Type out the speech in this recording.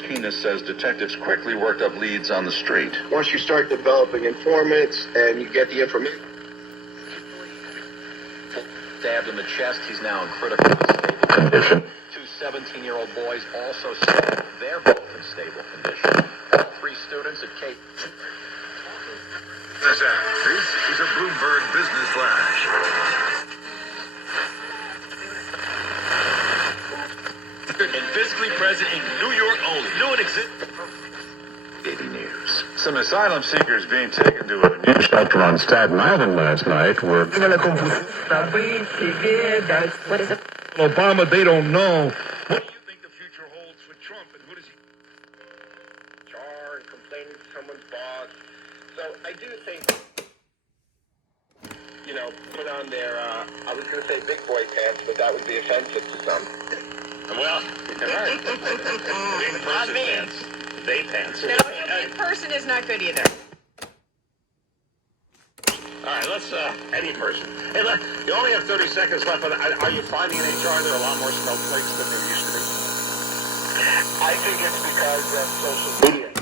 Keenest says detectives quickly worked up leads on the street. Once you start developing informants and you get the information. Stabbed in the chest. He's now in critical stable condition. Two 17-year-old boys also stabbed. They're both in stable condition. All three students at Cape. This is a Bloomberg Business Flash. And physically present in New York only. New and exist. 80 News. Some asylum seekers being taken to a new shelter on Staten Island last night were... What is it? Obama, they don't know. What do you think the future holds for Trump, and what is he? Jar and complaining to someone's boss. So I do think, put on their, I was going to say big boy pants, but that would be offensive to some. Well, right. Not me. They pants. No, in person is not good either. All right, let's, any person. Hey, look, you only have 30 seconds left. But are you finding in HR there are a lot more snowflakes than there used to be? I think it's because of social media.